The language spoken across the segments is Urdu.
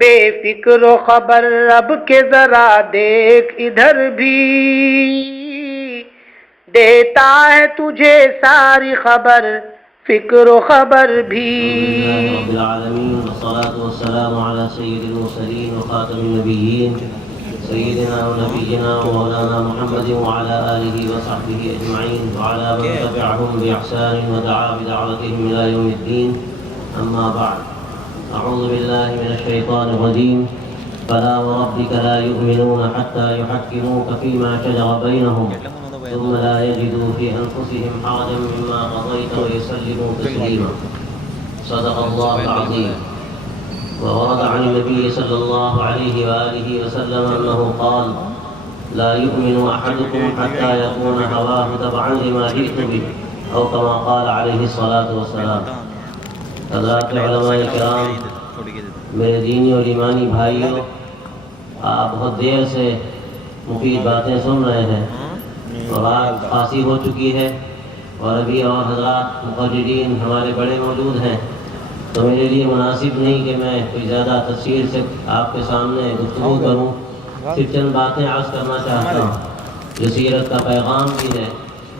بے فکر و خبر رب کے ذرا دیکھ ادھر بھی، دیتا ہے تجھے ساری خبر فکر و خبر بھی۔ الحمد لله رب العالمين والصلاة والسلام على سيد المرسلين وخاتم النبيين سيدنا ونبينا ومولانا محمد وعلى آله وصحبه أجمعين وعلى من تبعهم بإحسان ودعا بدعوتهم إلى يوم الدين. أما بعد، أعوذ بالله من الشيطان الرجيم. فلا وربك لا يؤمنون حتى يحكموك فيما شجر بينهم ثم لا يجدوا في أنفسهم حرجا مما قضيت ويسلموا تسليما. صدق الله العظيم. وورد عن النبي صلى الله عليه وآله وسلم أنه قال: لا يؤمن أحدكم حتى يكون هواه تبعا لما جئت به، أو كما قال عليه الصلاة والسلام. حضرات علماء کرام، میرے دینی اور ایمانی بھائیوں، آپ بہت دیر سے مفید باتیں سن رہے ہیں اور رات خاصی ہو چکی ہے، اور ابھی اور حضرات مقررین ہمارے بڑے موجود ہیں، تو میرے لیے مناسب نہیں کہ میں کوئی زیادہ تفصیل سے آپ کے سامنے گفتگو کروں. صرف چند باتیں عرض کرنا چاہتا ہوں جو سیرت کا پیغام بھی ہے،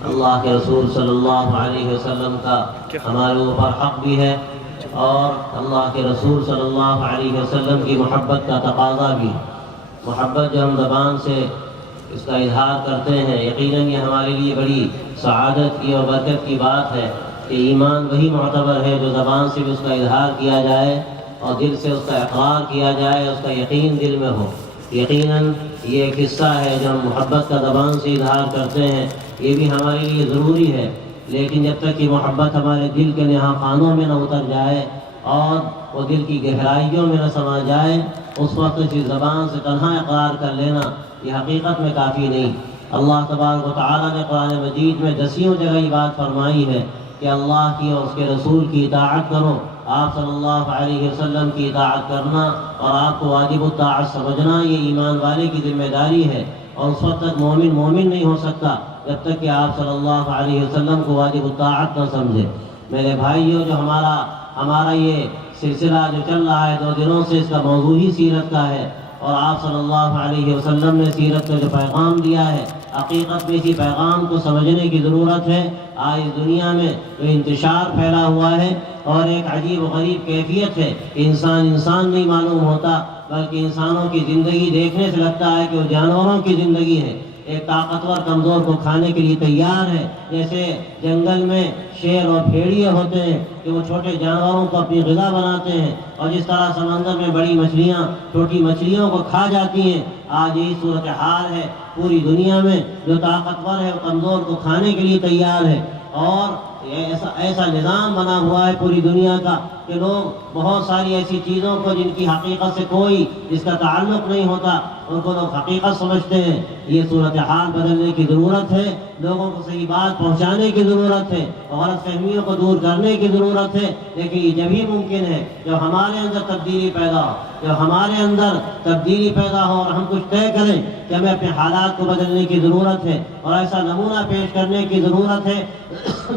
اللہ کے رسول صلی اللہ علیہ وسلم کا ہمارے اوپر حق بھی ہے، اور اللہ کے رسول صلی اللہ علیہ وسلم کی محبت کا تقاضا بھی. محبت جو ہم زبان سے اس کا اظہار کرتے ہیں، یقیناً یہ ہمارے لیے بڑی سعادت کی اور برکت کی بات ہے کہ ایمان وہی معتبر ہے جو زبان سے بھی اس کا اظہار کیا جائے اور دل سے اس کا اقرار کیا جائے، اس کا یقین دل میں ہو. یقیناً یہ ایک حصہ ہے جو ہم محبت کا زبان سے اظہار کرتے ہیں، یہ بھی ہمارے لیے ضروری ہے، لیکن جب تک کہ محبت ہمارے دل کے نہا خانوں میں نہ اتر جائے اور وہ دل کی گہرائیوں میں نہ سما جائے، اس وقت اس زبان سے تنہا اقرار کر لینا یہ حقیقت میں کافی نہیں. اللہ تبارک و تعالیٰ نے قرآن مجید میں دسیوں جگہ یہ بات فرمائی ہے کہ اللہ کی اور اس کے رسول کی اطاعت کرو. آپ صلی اللہ علیہ وسلم کی اطاعت کرنا اور آپ کو واجب الطاعت سمجھنا یہ ایمان والے کی ذمہ داری ہے، اور اس وقت تک مومن نہیں ہو سکتا جب تک کہ آپ صلی اللہ علیہ وسلم کو واجب الطاعت نہ سمجھے. میرے بھائیوں، جو ہمارا یہ سلسلہ جو چل رہا ہے 2 دنوں سے، اس کا موضوع ہی سیرت کا ہے، اور آپ صلی اللہ علیہ وسلم نے سیرت کا جو پیغام دیا ہے، حقیقت میں اسی پیغام کو سمجھنے کی ضرورت ہے. آج اس دنیا میں جو انتشار پھیلا ہوا ہے اور ایک عجیب و غریب کیفیت ہے کہ انسان نہیں معلوم ہوتا، بلکہ انسانوں کی زندگی دیکھنے سے لگتا ہے کہ وہ جانوروں کی زندگی ہے. ایک طاقتور کمزور کو کھانے کے لیے تیار ہے، جیسے جنگل میں شیر اور بھیڑیے ہوتے ہیں کہ وہ چھوٹے جانوروں کو اپنی غذا بناتے ہیں، اور جس طرح سمندر میں بڑی مچھلیاں چھوٹی مچھلیوں کو کھا جاتی ہیں، آج یہی صورتحال ہے پوری دنیا میں. جو طاقتور ہے وہ کمزور کو کھانے کے لیے تیار ہے، اور ایسا نظام بنا ہوا ہے پوری دنیا کا کہ لوگ بہت ساری ایسی چیزوں کو جن کی حقیقت سے کوئی اس کا تعلق نہیں ہوتا ان کو لوگ حقیقت سمجھتے ہیں. یہ صورتحال بدلنے کی ضرورت ہے، لوگوں کو صحیح بات پہنچانے کی ضرورت ہے، غلط فہمیوں کو دور کرنے کی ضرورت ہے. لیکن یہ جب ہی ممکن ہے جب ہمارے اندر تبدیلی پیدا ہو، جب ہمارے اندر تبدیلی پیدا ہو اور ہم کچھ طے کریں کہ ہمیں اپنے حالات کو بدلنے کی ضرورت ہے، اور ایسا نمونہ پیش کرنے کی ضرورت ہے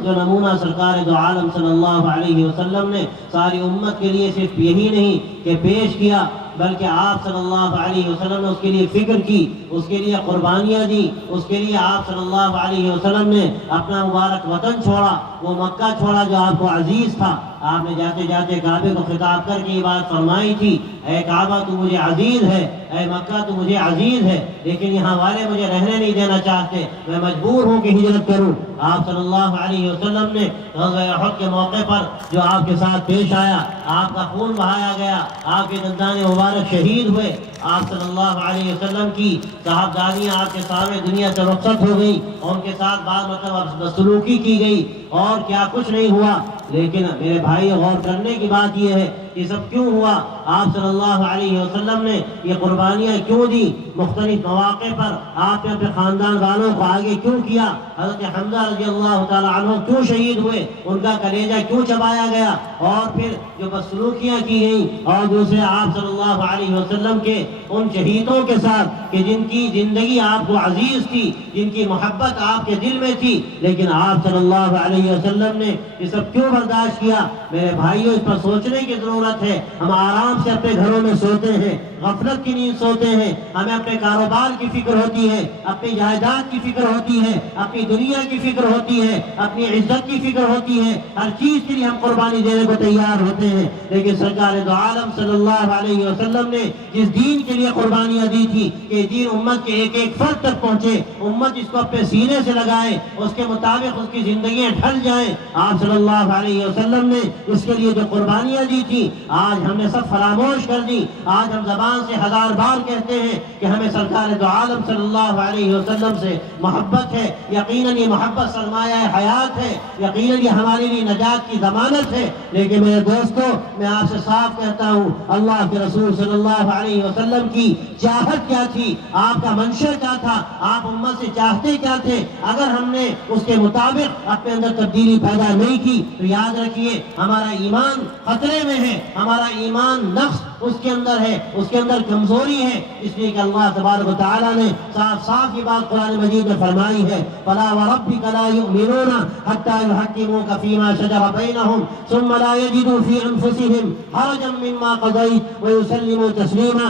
جو نمونہ سرکار دو عالم صلی اللہ علیہ وسلم نے ساری امت کے لیے صرف یہی نہیں کہ پیش کیا، بلکہ آپ صلی اللہ علیہ وسلم نے اس کے لیے فکر کی، اس کے لیے قربانیاں دی. اس کے لیے آپ صلی اللہ علیہ وسلم نے اپنا مبارک وطن چھوڑا، وہ مکہ چھوڑا جو آپ کو عزیز تھا. آپ نے جاتے جاتے کعبے کو خطاب کر کے یہ بات فرمائی تھی: اے کعبہ تو مجھے عزیز ہے، اے مکہ تو مجھے عزیز ہے، لیکن یہاں والے مجھے رہنے نہیں دینا چاہتے، میں مجبور ہوں کہ ہجرت کروں. آپ صلی اللہ علیہ وسلم نے غزوہ احد کے موقع پر جو آپ کے ساتھ پیش آیا، آپ کا خون بہایا گیا، آپ کے دندان مبارک شہید ہوئے، آپ صلی اللہ علیہ وسلم کی صاحبزادیاں آپ کے سامنے دنیا سے رخصت ہو گئی، اور ان کے ساتھ بعض بدسلوکی کی گئی، اور کیا کچھ نہیں ہوا. لیکن میرے بھائی، غور کرنے کی بات یہ ہے یہ سب کیوں ہوا؟ آپ صلی اللہ علیہ وسلم نے یہ قربانیاں کیوں دی؟ مختلف مواقع پر آپ نے اپنے خاندان والوں کو آگے کیوں کیا؟ حضرت حمزہ رضی اللہ تعالیٰ عنہ کیوں شہید ہوئے؟ ان کا کلیجہ کیوں چبایا گیا؟ اور پھر جو بدسلوکیاں کی گئیں اور دوسرے آپ صلی اللہ علیہ وسلم کے ان شہیدوں کے ساتھ کہ جن کی زندگی آپ کو عزیز تھی، جن کی محبت آپ کے دل میں تھی، لیکن آپ صلی اللہ علیہ وسلم نے یہ سب کیوں برداشت کیا؟ میرے بھائیوں، اس پر سوچنے کی ضرورت ہے۔ ہم آرام سے اپنے گھروں میں سوتے ہیں، غفلت کی نیند سوتے ہیں، ہمیں اپنے کاروبار کی فکر ہوتی ہے، اپنی جائیداد کی فکر ہوتی ہے، اپنی دنیا کی فکر ہوتی ہے، اپنی عزت کی فکر ہوتی ہے، ہر چیز کے لیے ہم قربانی دینے کو تیار ہوتے ہیں، لیکن سرکار دو عالم صلی اللہ علیہ وسلم نے جس دین کے لیے قربانیاں دی تھی کہ دین امت کے ایک ایک فرد تک پہنچے، امت اس کو اپنے سینے سے لگائے، اس کے مطابق اس کی زندگیاں ڈھل جائیں، آپ صلی اللہ علیہ وسلم نے اس کے لیے جو قربانیاں دی تھی، آج ہم نے سب فراموش کر دی۔ آج ہم زبان سے ہزار بار کہتے ہیں کہ ہمیں سرکار دو عالم صلی اللہ علیہ وسلم سے محبت ہے، یقیناً یہ محبت سرمایہ حیات ہے، یقیناً یہ ہمارے لیے نجات کی ضمانت ہے، لیکن میرے دوستو، میں آپ سے صاف کہتا ہوں، اللہ کے رسول صلی اللہ علیہ وسلم کی چاہت کیا تھی، آپ کا منشا کیا تھا، آپ امت سے چاہتے کیا تھے؟ اگر ہم نے اس کے مطابق اپنے اندر تبدیلی پیدا نہیں کی تو یاد رکھیے ہمارا ایمان خطرے میں ہے، ہمارا ایمان نقص اس کے اندر ہے، اس کے اندر کمزوری ہے، اس لیے کہ اللہ تبارک و تعالیٰ نے صاف صاف یہ بات قرآن مجید میں فرمائی ہے، فَلَا وَرَبِّكَ لَا يُؤْمِنُونَ حَتَّى يُحَكِّمُوكَ فِي مَا شَجَرَ بَيْنَهُمْ ثُمَّ لَا يَجِدُوا فِي أَنفُسِهِمْ حَرَجًا مِّمَّا قَضَيْتَ وَيُسَلِّمُوا تَسْلِيمًا۔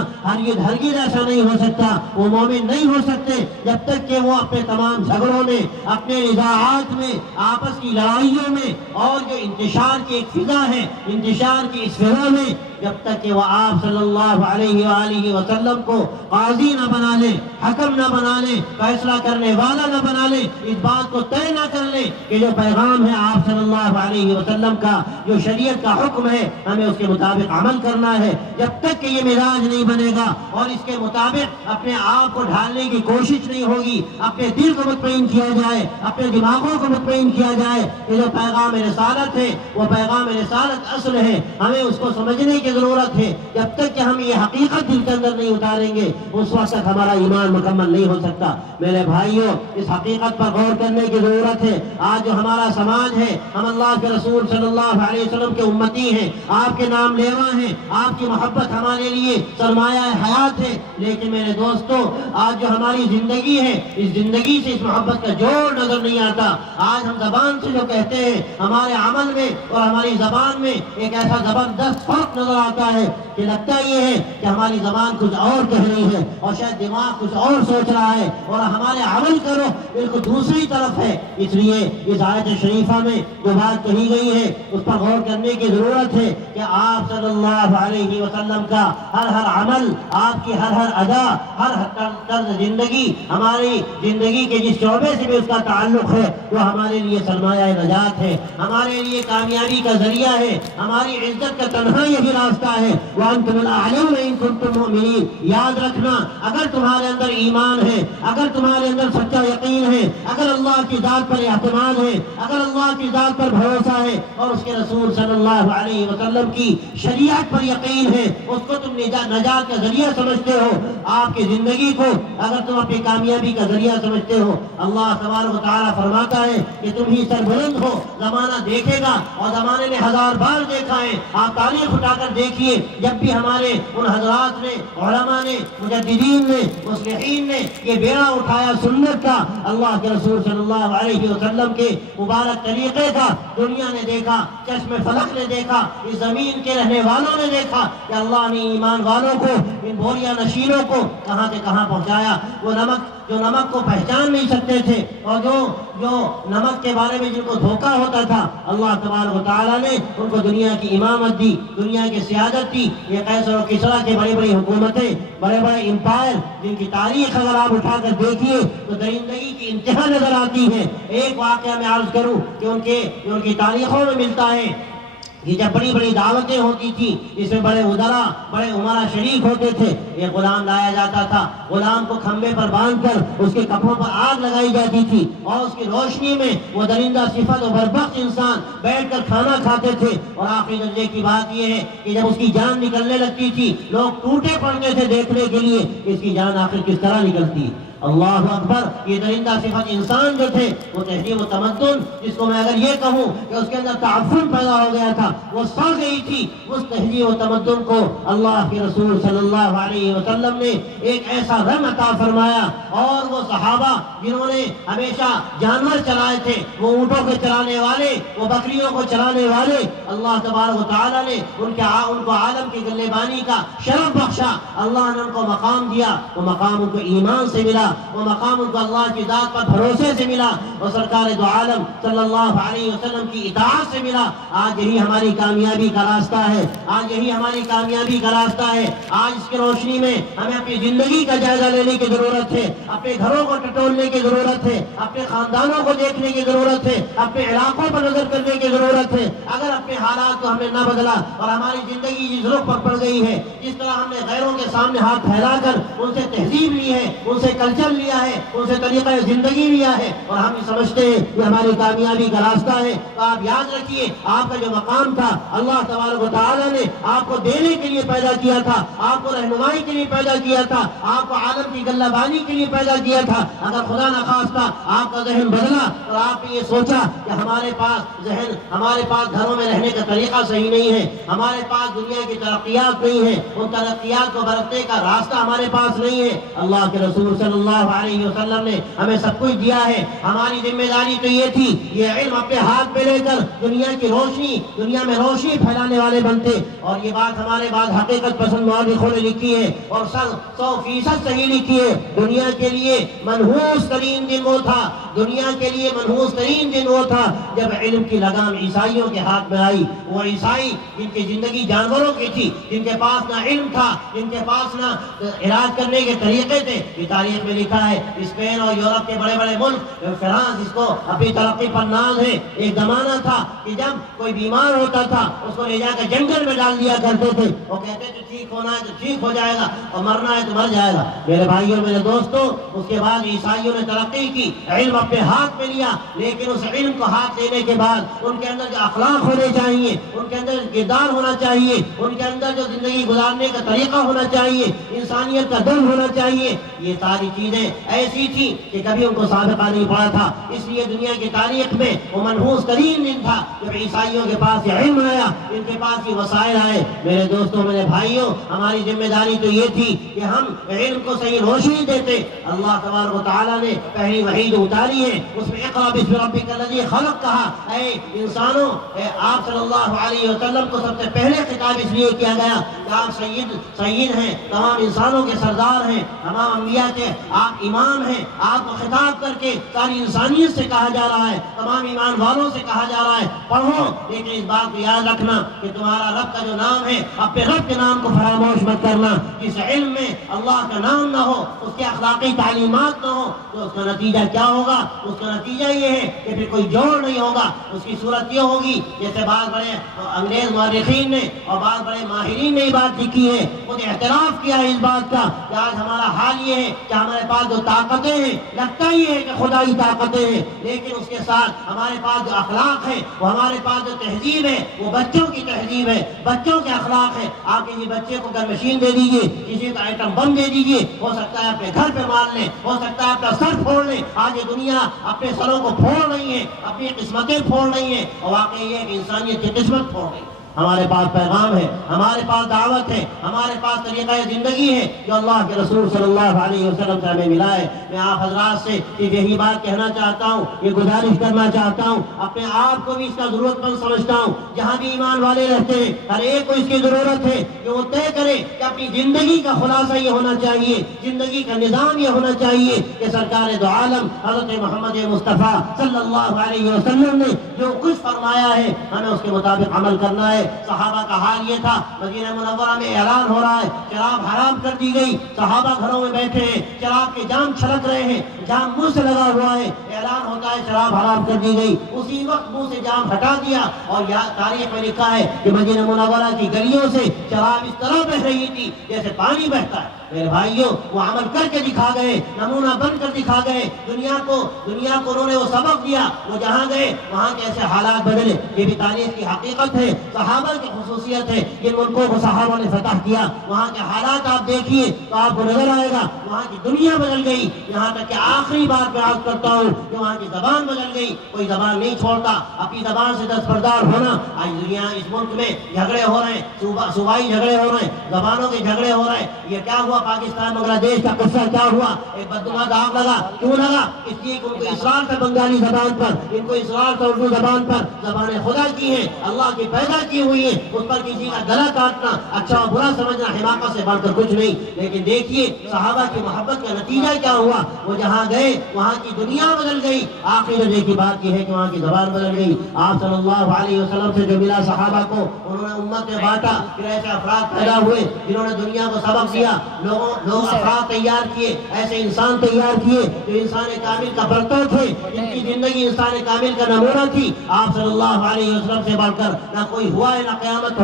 ہرگز ایسا نہیں ہو سکتا، وہ مومن نہیں ہو سکتے جب تک کہ وہ اپنے تمام جھگڑوں میں، اپنے نزاعات میں، آپس کی لڑائیوں میں، اور جو انتشار کی ایک فضا ہے، انتشار کی اس فضا میں، جب تک کہ وہ آپ صلی اللہ علیہ وآلہ وسلم کو قاضی نہ بنا لے، حکم نہ بنا لے، فیصلہ کرنے والا نہ بنا لے، اس بات کو طے نہ کر لے کہ جو پیغام ہے آپ صلی اللہ علیہ وسلم کا، جو شریعت کا حکم ہے، ہمیں اس کے مطابق عمل کرنا ہے، جب تک کہ یہ مزاج نہیں بنے گا اور اس کے مطابق اپنے آپ کو ڈھالنے کی کوشش نہیں ہوگی، اپنے دل کو مطمئن کیا جائے، اپنے دماغوں کو مطمئن کیا جائے کہ جو پیغام رسالت ہے وہ پیغام رسالت اصل ہے، ہمیں اس کو سمجھنے کی ضرورت ہے۔ جب تک کہ ہم یہ حقیقت دل کے اندر نہیں اتاریں گے، اس وقت تک ہمارا ایمان مکمل نہیں ہو سکتا۔ میرے بھائیوں، اس حقیقت پر غور کرنے کی ضرورت ہے۔ آج جو ہمارا سماج ہے، ہم اللہ کے رسول صلی اللہ علیہ وسلم کے امتی ہیں، آپ کے نام لیوا ہیں، آپ کی محبت ہمارے لیے سرمایہ حیات ہے، لیکن میرے دوستو، آج جو ہماری زندگی ہے، اس زندگی سے اس محبت کا جوڑ نظر نہیں آتا۔ آج ہم زبان سے جو کہتے ہیں، ہمارے عمل میں اور ہماری زبان میں ایک ایسا زبردست فرق نظر آتا ہے کہ لگتا یہ ہے کہ ہماری زبان کچھ اور کہہ رہی ہے اور شاید دماغ کچھ اور سوچ رہا ہے، اور ہمارے عمل کرو بالکل دوسری طرف ہے۔ اس لیے اس آیت شریفہ میں جو بات کہی گئی ہے اس پر غور کرنے کی ضرورت ہے کہ آپ صلی اللہ علیہ وسلم کا ہر عمل، آپ کی ہر ادا، ہر طرز زندگی، ہماری زندگی کے جس شعبے سے بھی اس کا تعلق ہے، وہ ہمارے لیے سرمایہ نجات ہے، ہمارے لیے کامیابی کا ذریعہ ہے، ہماری عزت کا تنہا یہی راستہ ہے۔ وَأَنْتُمُ الْأَعْلَوْنَ إِن كُنتُم مُؤْمِنِينَ۔ یاد رکھنا، اگر تمہارے اندر ایمان ہے، اگر تمہارے اندر سچا یقین ہے، اگر اللہ کی ذات پر اعتماد ہے، اگر اللہ کی ذات پر بھروسہ ہے اور اس کے رسول صلی اللہ علیہ وسلم کی شریعت پر یقین ہے، اس کو تم نجات کا ذریعہ سمجھتے ہو، آپ کی زندگی کو اگر تم اپنی کامیابی کا ذریعہ سمجھتے ہو، اللہ تبارک و تعالیٰ فرماتا ہے کہ تم ہی سربلند ہو، زمانہ دیکھے گا، اور زمانے نے ہزار بار دیکھا ہے۔ آپ تاریخ اٹھا کر دیکھیے، جب بھی ہمارے ان حضرات نے، علماء نے، مجددین نے، مصلحین نے یہ بیڑا اٹھایا سنت کا، اللہ کے رسول صلی اللہ علیہ وسلم کے مبارک طریقے کا، دنیا نے دیکھا، چشم فلک نے دیکھا، اس زمین کے رہنے والوں نے دیکھا کہ اللہ نے ایمان والوں کو، ان بوریا نشینوں کو کہاں سے کہاں پہنچایا۔ وہ جو نمک کو پہچان نہیں سکتے تھے، اور جو نمک کے بارے میں جن کو دھوکہ ہوتا تھا، اللہ تبارک و تعالیٰ نے ان کو دنیا کی امامت دی، دنیا کی سیادت دی۔ یہ قیصر و کسریٰ کی بڑی بڑی حکومتیں، بڑے بڑے امپائر، جن کی تاریخ اگر آپ اٹھا کر دیکھیے تو درندگی کی انتہا نظر آتی ہے۔ ایک واقعہ میں عرض کروں کہ ان کی تاریخوں میں ملتا ہے، یہ جب بڑی بڑی دعوتیں ہوتی تھی، اس میں بڑے وزراء، بڑے عمرا شریک ہوتے تھے، ایک غلام لایا جاتا تھا، غلام کو کھمبے پر باندھ کر اس کے کپڑوں پر آگ لگائی جاتی تھی، اور اس کی روشنی میں وہ درندہ صفت و بربخت انسان بیٹھ کر کھانا کھاتے تھے۔ اور آخری درجے کی بات یہ ہے کہ جب اس کی جان نکلنے لگتی تھی، لوگ ٹوٹے پڑتے تھے دیکھنے کے لیے اس کی جان آخر کس طرح نکلتی ہے۔ اللہ اکبر. یہ درندہ صفت انسان جو تھے وہ تہذیب و تمدن، جس کو میں اگر یہ کہوں کہ اس کے اندر تعفن پیدا ہو گیا تھا، وہ سڑ گئی تھی، اس تہذیب و تمدن کو اللہ کے رسول صلی اللہ علیہ وسلم نے ایک ایسا رنگ عطا فرمایا. اور وہ صحابہ جنہوں نے ہمیشہ جانور چلائے تھے، وہ اونٹوں کو چلانے والے، وہ بکریوں کو چلانے والے، اللہ تبارک و تعالیٰ نے ان کو عالم کی گلے بانی کا شرف بخشا. اللہ نے ان کو مقام دیا، وہ مقام ان کو ایمان سے ملا، وہ مقام ان کو اللہ کی ذات پر بھروسے سے ملا، اور سرکار دو عالم صلی اللہ علیہ وسلم کی اطاعت سے ملا. آج یہی ہماری کامیابی کا راستہ ہے، آج یہی ہماری کامیابی کا راستہ ہے. آج اس کی روشنی میں ہمیں اپنی زندگی کا جائزہ لینے کی ضرورت ہے، اپنے گھروں کو ٹٹولنے کی ضرورت ہے، اپنے خاندانوں کو دیکھنے کی ضرورت ہے، اپنے علاقوں پر نظر کرنے کی ضرورت ہے. اگر اپنے حالات کو ہم نے نہ بدلا اور ہماری زندگی جس رخ پر پڑ گئی ہے، جس طرح ہم نے غیروں کے سامنے ہاتھ پھیلا کر ان سے تہذیب لی ہے، ان سے کلچر لیا ہے، ان سے طریقہ زندگی لیا ہے، اور ہم یہ سمجھتے ہیں کہ ہماری کامیابی کا راستہ ہے، تو آپ یاد رکھیے آپ کا جو مقام تھا اللہ تبارک و تعالیٰ نے آپ کو دینے کے لیے پیدا کیا تھا، آپ کو رہنمائی کے لیے پیدا کیا تھا، آپ کو عالم کی گلہ بانی کے لیے پیدا کیا تھا. اگر خدا نخواستہ آپ کا ذہن بدلا اور آپ نے یہ سوچا کہ ہمارے پاس گھروں میں رہنے کا طریقہ صحیح نہیں ہے، ہمارے پاس دنیا کی ترقیات نہیں ہے، ان ترقیات کو برتنے کا راستہ ہمارے پاس نہیں ہے. اللہ کے رسول صلی اللہ علیہ وسلم نے ہمیں سب کچھ دیا ہے. ہماری ذمہ داری تو یہ تھی یہ علم اپنے ہاتھ میں لے کر دنیا میں روشنی پھیلانے والے بنتے. اور یہ بات ہمارے بعد حقیقت پسند مورخوں نے لکھی ہے اور 100% صحیح لکھی ہے. دنیا کے لیے منحوس ترین دن وہ تھا، دنیا کے لیے منحوس ترین دن وہ تھا جب علم کی لگام عیسائیوں کے ہاتھ میں آئی. وہ عیسائی جن کی زندگی جانوروں کی تھی، جن کے پاس نہ علم تھا، جن کے پاس نہ علاج کرنے کے طریقے تھے. یہ تاریخ میں لکھا ہے اسپین اور یورپ کے بڑے بڑے ملک، فرانس جس کو اپنی ترقی پر ناز ہے، ایک زمانہ تھا کہ جب کوئی بیمار ہوتا تھا اس کو لے جا کے جنگل میں ڈال دیا کرتے تھے. وہ کہتے تھے ٹھیک ہونا ہے تو ٹھیک ہو جائے گا اور مرنا ہے تو مر جائے گا. میرے بھائیوں میرے دوستوں، اس کے بعد عیسائیوں نے ترقی کی، علم اپنے ہاتھ میں لیا، لیکن اس علم کو ہاتھ لینے کے بعد ان کے اندر جو اخلاق ہونے چاہیے، ان کے اندر کردار ہونا چاہیے، ان کے اندر جو زندگی گزارنے کا طریقہ ہونا چاہیے، انسانیت کا دل ہونا چاہیے، یہ ساری چیزیں ایسی تھی کہ کبھی ان کو سابقہ نہیں پڑا تھا. اس لیے دنیا کی تاریخ میں وہ منحوس ترین دن تھا جب عیسائیوں کے پاس یہ علم آیا، ان کے پاس یہ وسائل آئے. میرے دوستوں میرے بھائیوں، ہماری ذمہ داری تو یہ تھی کہ ہم علم کو صحیح روشنی دیتے. اللہ تبارک و تعالیٰ نے پہلی وحی جو اتاری ہے اس میں اقرأ باسم ربک الذی خلق کہا. اے انسانوں، آپ صلی اللہ علیہ وسلم کو سب سے پہلے خطاب اس لیے کیا گیا کہ آپ سید ہیں، تمام انسانوں کے سردار ہیں، تمام انبیاء کے آپ امام ہیں. آپ کو خطاب کر کے ساری انسانیت سے کہا جا رہا ہے، تمام ایمان والوں سے کہا جا رہا ہے پڑھو. لیکن اس بات کو یاد رکھنا کہ تمہارا رب کا جو نام ہے، اپنے رب کے نام کو فراموش مت کرنا. جس علم میں اللہ کا نام نہ ہو، اس کے اخلاقی تعلیمات نہ ہو، تو اس کا نتیجہ کیا ہوگا؟ اس کا نتیجہ یہ ہے کہ پھر کوئی جوڑ نہیں ہوگا. اس کی صورت یہ ہوگی جیسے بعض بڑے انگریز مورخین نے اور بعض بڑے ماہرین نے یہ بات لکھی ہے، وہ نے اعتراف کیا ہے اس بات کا کہ آج ہمارا حال یہ ہے کہ ہمارے پاس جو طاقتیں ہیں، لگتا یہ ہے کہ خدائی طاقتیں ہیں، لیکن اس کے ساتھ ہمارے پاس جو اخلاق ہے، وہ ہمارے پاس جو تہذیب ہے، وہ بچوں کی تہذیب ہے، بچوں کے اخلاق ہے. آپ کسی بچے کو اگر مشین دے دیجیے، کسی کو آئٹم بم دے دیجیے، ہو سکتا ہے اپنے گھر پہ مار لیں، ہو سکتا ہے اپنا سر پھوڑ لیں. آج یہ دنیا اپنے سروں کو پھوڑ رہی ہے، اپنی قسمتیں پھوڑ رہی ہیں، اور واقعی یہ ہے کہ انسانیت کی قسمت پھوڑ رہی ہے. ہمارے پاس پیغام ہے، ہمارے پاس دعوت ہے، ہمارے پاس طریقہ زندگی ہے جو اللہ کے رسول صلی اللہ علیہ وسلم سے ہمیں ملا ہے. میں آپ حضرات سے یہی بات کہنا چاہتا ہوں، یہ گزارش کرنا چاہتا ہوں، اپنے آپ کو بھی اس کا ضرورت مند سمجھتا ہوں. جہاں بھی ایمان والے رہتے ہیں ہر ایک کو اس کی ضرورت ہے کہ وہ طے کرے کہ اپنی زندگی کا خلاصہ یہ ہونا چاہیے، زندگی کا نظام یہ ہونا چاہیے کہ سرکار دو عالم حضرت محمد مصطفیٰ صلی اللہ علیہ وسلم نے جو کچھ فرمایا ہے ہمیں اس کے مطابق عمل کرنا ہے. صحابہ کا حال یہ تھا، مدینہ منورہ میں اعلان ہو رہا ہے شراب حرام کر دی گئی، صحابہ گھروں میں بیٹھے ہیں، شراب کے جام چھلک رہے ہیں، جام منہ سے لگا ہوا ہے، اعلان ہوتا ہے شراب حرام کر دی گئی. اسی وقت منہ سے جام ہٹا دیا اور تاریخ میں لکھا ہے کہ مدینہ منورہ کی گلیوں سے شراب اس طرح بہ رہی تھی جیسے پانی بہتا ہے. میرے بھائیوں، وہ عمل کر کے دکھا گئے، نمونہ بن کر دکھا گئے. دنیا کو انہوں نے وہ سبق دیا. وہ جہاں گئے وہاں کیسے حالات بدلے، یہ بھی تاریخ کی حقیقت ہے، صحابہ کی خصوصیت ہے. جن ملکوں کو صحابہ نے فتح کیا وہاں کے حالات آپ دیکھیے تو آپ کو نظر آئے گا وہاں کی دنیا بدل گئی. یہاں تک کہ آخری بات میں عرض کرتا ہوں کہ وہاں کی زبان بدل گئی. کوئی زبان نہیں چھوڑتا اپنی زبان سے دستبردار ہونا. آج دنیا اس ملک میں جھگڑے ہو رہے ہیں, صوبائی جھگڑے ہو رہے ہیں, زبانوں کے جھگڑے ہو رہے ہیں. یہ کیا ہوا پاکستان بنگلہ دیش کا قصہ کیا ہوا؟ ایک بدنما داغ لگا. کیوں لگا؟ اس لیے کہ ان کو اصرار تھا بنگالی زبان پر, ان کو اصرار تھا اردو زبان پر. زبانیں خدا کی ہیں, اللہ کی پیدا کی ہوئی ہیں, اس پر کسی کا گلا کاٹنا, اچھا اور برا سمجھنا حماقت سے بڑھ کر کچھ نہیں. لیکن دیکھیے صحابہ کی محبت کا نتیجہ کیا ہوا. وہ جہاں گئے وہاں کی دنیا بدل گئی. آخری درجے کی بات یہ ہے کہ وہاں کی زبان بدل گئی. آپ صلی اللہ علیہ وسلم سے جو ملا صحابہ کو, انہوں نے امت میں بانٹا. پھر ایسے افراد پیدا ہوئے جنہوں نے دنیا کو سبق دیا. لوگ افراد تیار کیے, ایسے انسان تیار کیے جو انسان کامل کا پرتو تھے, جن کی زندگی انسان کامل کا نمونہ تھی. آپ صلی اللہ علیہ وسلم سے بڑھ کر نہ کوئی ہوا ہے نہ قیامت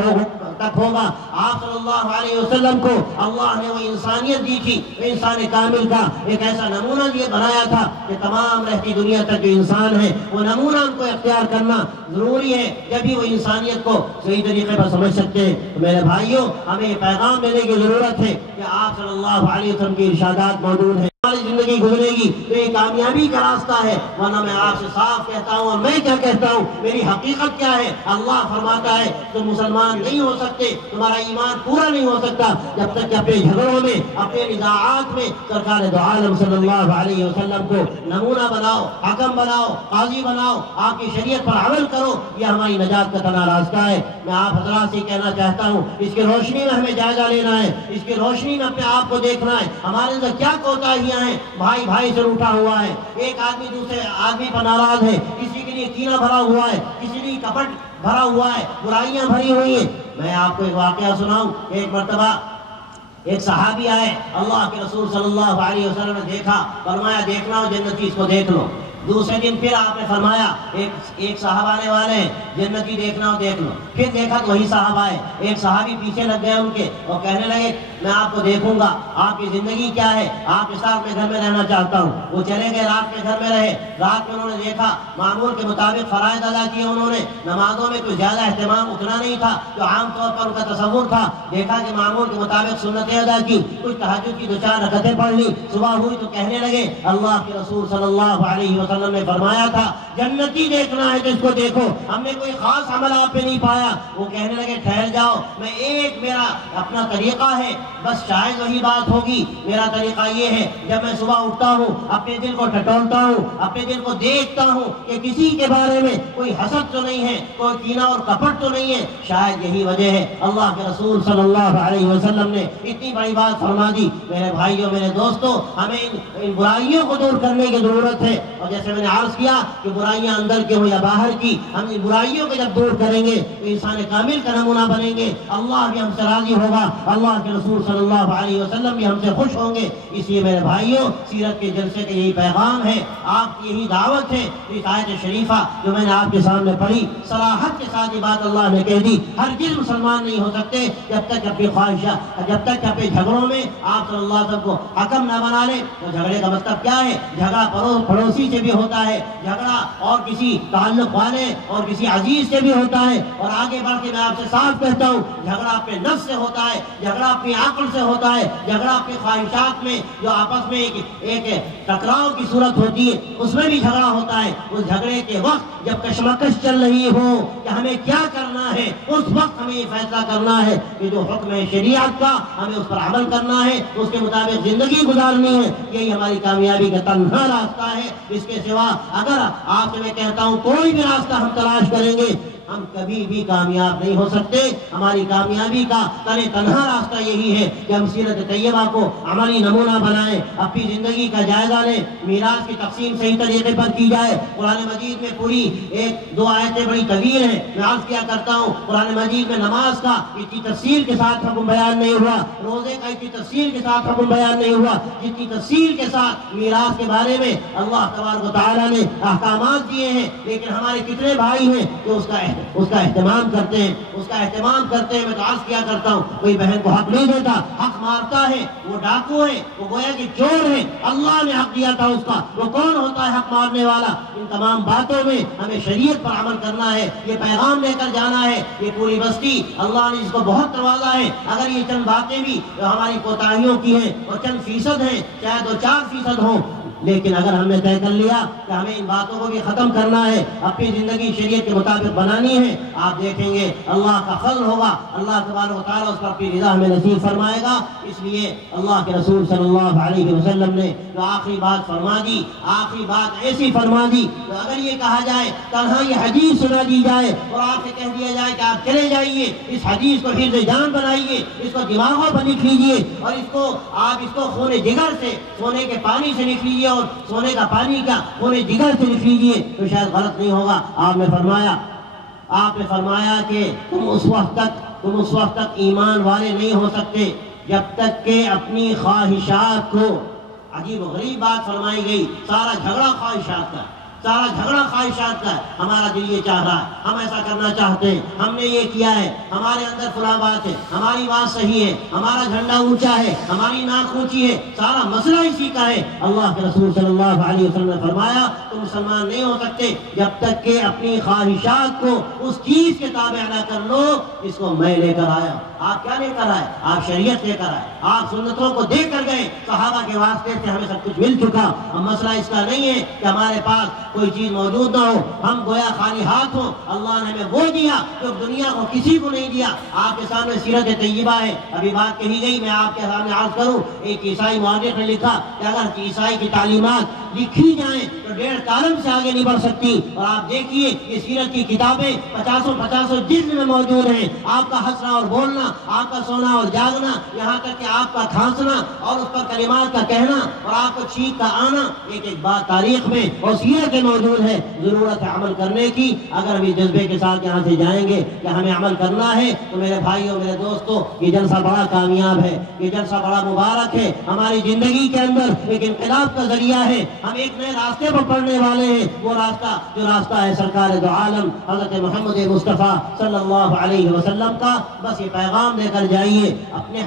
تک ہوگا. آپ صلی اللہ علیہ وسلم کو اللہ نے وہ انسانیت دی تھی, انسان کامل کا ایک ایسا نمونہ یہ بنایا تھا کہ تمام رہتی دنیا تک جو انسان ہے وہ نمونہ ان کو اختیار کرنا ضروری ہے, جب بھی وہ انسانیت کو صحیح طریقے پر سمجھ سکتے ہیں. تو میرے بھائیوں, ہمیں یہ پیغام دینے کی ضرورت ہے کہ آپ صلی اللہ علیہ وسلم کی ارشادات موجود ہیں. ہماری زندگی گزرے گی تو یہ کامیابی کا راستہ ہے. ورنہ میں آپ سے صاف کہتا ہوں, اور میں کیا کہتا ہوں, میری حقیقت کیا ہے. اللہ فرماتا ہے تم مسلمان نہیں ہو سکتے, تمہارا ایمان پورا نہیں ہو سکتا جب تک کہ اپنے جھگڑوں میں, اپنے نزاعات میں سرکار دو عالم صلی اللہ علیہ وسلم کو نمونہ بناؤ, حکم بناؤ, قاضی بناؤ, آپ کی شریعت پر عمل کرو. یہ ہماری نجات کا تنہا راستہ ہے. میں آپ حضرات سے کہنا چاہتا ہوں, اس کی روشنی میں ہمیں جائزہ لینا ہے, اس کی روشنی میں اپنے آپ کو دیکھنا ہے. ہمارے اندر کیا کوتاہیاں ہیں. بھائی بھائی سے روٹا ہوا ہے, ایک آدمی دوسرے آدمی پر ناراض ہے, کسی کے لیے کینہ بھرا ہوا ہے, کسی کے لیے کپٹ بھرا ہوا ہے, برائیاں بھری ہوئی ہیں. میں آپ کو ایک واقعہ سناؤں. ایک مرتبہ ایک صحابی آئے, اللہ کے رسول صلی اللہ علیہ وسلم نے دیکھا, فرمایا دیکھنا ہو جنتی اس کو دیکھ لو. دوسرے دن پھر آپ نے فرمایا ایک صاحب آنے والے ہیں, جنتی دیکھنا ہو دیکھ لو. پھر دیکھا تو وہی صاحب آئے. ایک صحابی پیچھے لگ گئے ان کے اور کہنے لگے میں آپ کو دیکھوں گا, آپ کی زندگی کیا ہے, آپ کے ساتھ میں گھر میں رہنا چاہتا ہوں. وہ چلے گئے, رات میں گھر میں رہے. رات میں انہوں نے دیکھا معمول کے مطابق فرائض ادا کیے انہوں نے. نمازوں میں کوئی زیادہ اہتمام اتنا نہیں تھا جو عام طور پر ان کا تصور تھا. دیکھا کہ معمول کے مطابق سنتیں ادا کی, کچھ تہجد کی 2-4 رکعتیں پڑھ لی. صبح ہوئی تو کہنے لگے اللہ کے رسول صلی اللہ علیہ وسلم نے فرمایا تھا جنتی دیکھنا ہے تو اس کو دیکھو, ہم نے کوئی خاص عمل آپ پہ نہیں پایا. وہ کہنے لگے ٹھہر جاؤ, میں ایک میرا اپنا طریقہ ہے, بس شاید وہی بات ہوگی. میرا طریقہ یہ ہے جب میں صبح اٹھتا ہوں اپنے دل کو ٹٹولتا ہوں, اپنے دل کو دیکھتا ہوں کہ کسی کے بارے میں کوئی حسد تو نہیں ہے, کوئی کینہ اور کپٹ تو نہیں ہے. شاید یہی وجہ ہے اللہ کے رسول صلی اللہ علیہ وسلم نے اتنی بڑی بات فرما دی. میرے بھائیوں میرے دوستوں, ہمیں ان برائیوں کو دور کرنے کی ضرورت ہے. اور جیسے میں نے عرض کیا کہ برائیاں اندر کی ہو یا باہر کی, ہم ان برائیوں کو جب دور کریں گے تو انسان کامل کا نمونہ بنیں گے. اللہ بھی ہم سے راضی ہوگا, اللہ کے رسول صلی اللہ علیہ وسلم بھی ہم سے خوش ہوں گے. اس لیے میرے بھائیوں, سیرت کے جلسے کا یہی پیغام ہے, آپ کی یہی دعوت ہے. اس آیت شریفہ جو میں نے آپ کے سامنے پڑھی, صراحت کے ساتھ یہ بات اللہ نے کہہ دی, ہرگز مسلمان نہیں ہو سکتے جب تک اپنی خواہشات, جب تک اپنے جھگڑوں میں آپ صلی اللہ علیہ وسلم کو حکم نہ بنا لے. تو جھگڑے کا مطلب کیا ہے؟ جھگڑا پڑوسی سے بھی ہوتا ہے, جھگڑا اور کسی تعلق والے اور کسی عزیز سے بھی ہوتا ہے. اور آگے بڑھ کے میں آپ سے صاف کہتا ہوں, جھگڑا اپنے نفس سے ہوتا ہے, جھگڑا اپنی عقل سے ہوتا ہے, جھگڑا اپنی خواہشات میں جو آپس میں ایک ٹکراؤ کی صورت ہوتی ہے اس میں بھی جھگڑا ہوتا ہے. اس جھگڑے کے وقت جب کشمکش چل رہی ہو کہ ہمیں کیا کرنا ہے, اس وقت ہمیں یہ فیصلہ کرنا ہے کہ جو حکم ہے شریعت کا ہمیں اس پر عمل کرنا ہے, اس کے مطابق زندگی گزارنی ہے. یہی ہماری کامیابی کا تنہا راستہ ہے. اس کے سوا اگر آپ سے میں کہتا ہوں کوئی بھی راستہ ہم تلاش کریں گے, ہم کبھی بھی کامیاب نہیں ہو سکتے. ہماری کامیابی کا تنہا راستہ یہی ہے کہ ہم سیرت طیبہ کو عملی نمونہ بنائیں, اپنی زندگی کا جائزہ لیں, میراث کی تقسیم صحیح طریقے پر کی جائے. قرآن مجید میں پوری 1-2 آیتیں بڑی طویل ہیں, میں عرض کیا کرتا ہوں قرآن مجید میں نماز کا اتنی تفصیل کے ساتھ حکم بیان نہیں ہوا, روزے کا اتنی تفصیل کے ساتھ حکم بیان نہیں ہوا جتنی تفصیل کے ساتھ میراث کے بارے میں اللہ تبارک و تعالیٰ نے احکامات دیے ہیں. لیکن ہمارے کتنے بھائی ہیں جو اس کا اس کا اہتمام کرتے ہیں، اس کا اہتمام کرتے ہیں. میں تو عرض کیا کرتا ہوں، کوئی بہن کو حق نہیں دیتا، حق مارتا ہے، وہ ڈاکو ہے، وہ گویا کہ چور ہے. اللہ نے حق دیا تھا اس کا، وہ کون ہوتا ہے حق مارنے والا؟ ان تمام باتوں میں ہمیں شریعت پر عمل کرنا ہے، یہ پیغام لے کر جانا ہے. یہ پوری بستی اللہ نے اس کو بہت نوازا ہے. اگر یہ چند باتیں بھی ہماری کوتاہیوں کی ہیں اور چند فیصد ہیں، چاہے 2-4% ہوں، لیکن اگر ہم نے طے کر لیا کہ ہمیں ان باتوں کو بھی ختم کرنا ہے، اپنی زندگی شریعت کے مطابق بنانی ہے، آپ دیکھیں گے اللہ کا فضل ہوگا، اللہ تبارک و تعالیٰ اس پر اپنی رضا ہمیں نصیب فرمائے گا. اس لیے اللہ کے رسول صلی اللہ علیہ وسلم نے جو آخری بات فرما دی، آخری بات ایسی فرما دی کہ اگر یہ کہا جائے تنہا یہ حدیث سنا دی جائے اور آپ سے کہہ دیا جائے کہ آپ چلے جائیے، اس حدیث کو حفظ جان بنائیے، اس کو دماغوں پر لکھ لیجیے اور اس کو خون جگر سے، سونے کے پانی سے لکھ لیجیے اور سونے کا پانی کا خون جگر سے لکھ لیجیے، تو شاید غلط نہیں ہوگا. آپ نے فرمایا کہ تم اس وقت تک ایمان والے نہیں ہو سکتے جب تک کہ اپنی خواہشات کو، عجیب و غریب بات فرمائی گئی، سارا جھگڑا خواہشات کا، سارا جھگڑا خواہشات کا. ہمارا دل یہ چاہ رہا ہے، ہم ایسا کرنا چاہتے ہیں، ہم نے یہ کیا ہے، ہمارے اندر فلاں بات ہے، ہماری بات صحیح ہے، ہمارا جھنڈا اونچا ہے، ہماری ناک اونچی ہے، سارا مسئلہ اسی کا ہے. اللہ کے رسول صلی اللہ علیہ وسلم نے فرمایا تم مسلمان نہیں ہو سکتے جب تک کہ اپنی خواہشات کو اس چیز کے تابع نہ کر لو جس کو میں لے کر آیا. آپ کیا لے کر آئے؟ آپ شریعت لے کر آئے، آپ سنتوں کو دے کر گئے. صحابہ کے واسطے سے ہمیں سب کچھ مل چکا. اب مسئلہ اس کا نہیں ہے کہ ہمارے پاس کوئی چیز موجود نہ ہو، ہم گویا خالی ہاتھ ہوں. اللہ نے ہمیں وہ دیا جو دنیا کو کسی کو نہیں دیا. آپ کے سامنے سیرت طیبہ ہے، ابھی بات کہی گئی، میں آپ کے سامنے عرض کروں. ایک عیسائی مؤرخ نے لکھا کہ اگر عیسائی کی تعلیمات لکھی جائیں تو 1.5 کالم سے آگے نہیں بڑھ سکتی. اور آپ دیکھیے یہ سیرت کی کتابیں 50 جلد میں موجود ہیں. آپ کا ہنسنا اور بولنا، آپ کا سونا اور جاگنا، یہاں تک کہ آپ کا کھانسنا اور اس پر کلمات کا کہنا اور آپ کو چھینک کا آنا، ایک بات تاریخ میں اور سیرت میں موجود ہے. ضرورت ہے عمل کرنے کی. اگر ہم اس جذبے کے ساتھ یہاں سے جائیں گے کہ ہمیں عمل کرنا ہے تو میرے بھائیوں، میرے دوستوں، یہ جلسہ بڑا کامیاب ہے، یہ جلسہ بڑا مبارک ہے. ہماری زندگی کے اندر ایک انقلاب کا ذریعہ ہے. ہم ایک نئے راستے پر پڑھنے والے ہیں. وہ راستہ جو راستہ ہے سرکار دو عالم حضرت محمد مصطفیٰ صلی اللہ علیہ وسلم کا. بس یہ پیغام لے کر جائیے. اپنے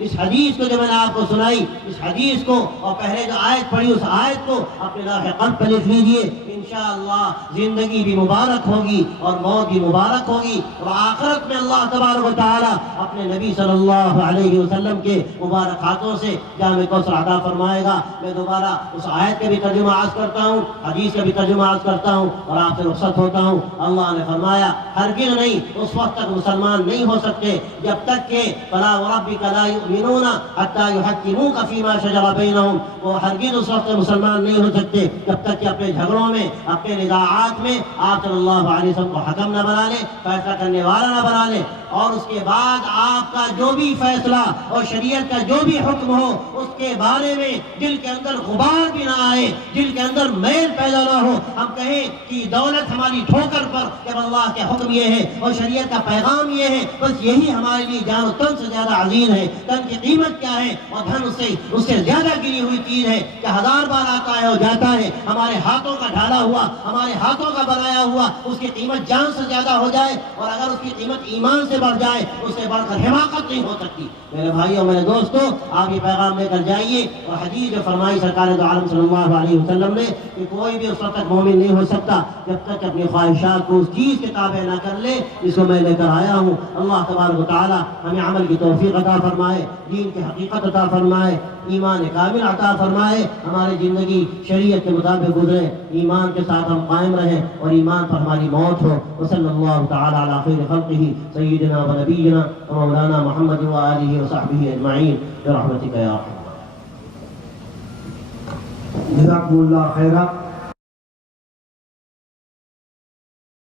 اس حدیث کو جو میں نے آپ کو سنائی، اس حدیث کو اور پہلے جو آیت پڑھی اس آیت کو اپنے لوح قلب پر لکھ لیجیے. انشاءاللہ زندگی بھی مبارک ہوگی اور موت بھی مبارک ہوگی، اور آخرت میں اللہ تبارک و تعالی اپنے نبی صلی اللہ علیہ وسلم کے مبارک ہاتھوں سے جام کوثر عطا فرمائے گا. میں دوبارہ اس آیت کا بھی ترجمہ عرض کرتا ہوں، حدیث کا بھی ترجمہ عرض کرتا ہوں اور آپ سے رخصت ہوتا ہوں. اللہ نے فرمایا ہرگز نہیں، اس وقت تک مسلمان نہیں ہو سکتے جب تک کہ فلا وربک لا یؤمنون حتی یحکموک فیما شجر بینہم. وہ ہرگز اس وقت مسلمان نہیں ہو سکتے جب تک کہ اپنے جھگڑوں میں، اپنے نزاعات میں آپ صلی اللہ علیہ وسلم کو حکم نہ بنا لیں، فیصلہ کرنے والا نہ بنا لیں. اور اس کے بعد آپ کا جو بھی فیصلہ اور شریعت کا جو بھی حکم ہو اس کے بارے میں دل کے اندر غبار بھی نہ آئے، دل کے اندر میل پیدا نہ ہو. ہم کہیں کہ دولت ہماری ٹھوکر پر، جب اللہ کے حکم یہ ہے اور شریعت کا پیغام یہ ہے، بس یہی ہمارے لیے جان و تن سے زیادہ عظیم ہے. تن کی قیمت کیا ہے اور دھن اس سے زیادہ گری ہوئی چیز ہے کہ 1000 بار آتا ہے اور جاتا ہے. ہمارے ہاتھوں کا ڈھالا ہوا، ہمارے ہاتھوں کا بنایا ہوا، اس کی قیمت جان سے زیادہ ہو جائے، اور اگر اس کی قیمت ایمان سے بڑھ جائے اس سے بڑھ کر حماقت نہیں ہو سکتی. میرے بھائیوں، میرے دوستوں، آپ یہ پیغام لے کر جائیے. اور حدیث جو فرمائی سرکار دو عالم صلی اللہ علیہ وسلم نے کہ کوئی بھی اس وقت تک مومن نہیں ہو سکتا جب تک اپنی خواہشات کو اس چیز کے تابع نہ کر لے جس کو میں لے کر آیا ہوں. اللہ تبارک و تعالی ہمیں عمل کی توفیق عطا فرمائے، دین کی حقیقت عطا فرمائے، ایمان کامل عطا فرمائے. ہماری زندگی شریعت کے مطابق گزرے، ایمان کے ساتھ ہم قائم رہیں اور ایمان پر ہماری موت ہو. وصلی اللہ تعالی علی خیر خلقہ سیدنا و نبینا و مولانا محمد و آلہ و صحبہ اجمعین برحمتک یا ارحم. جزاکم اللہ خیرہ.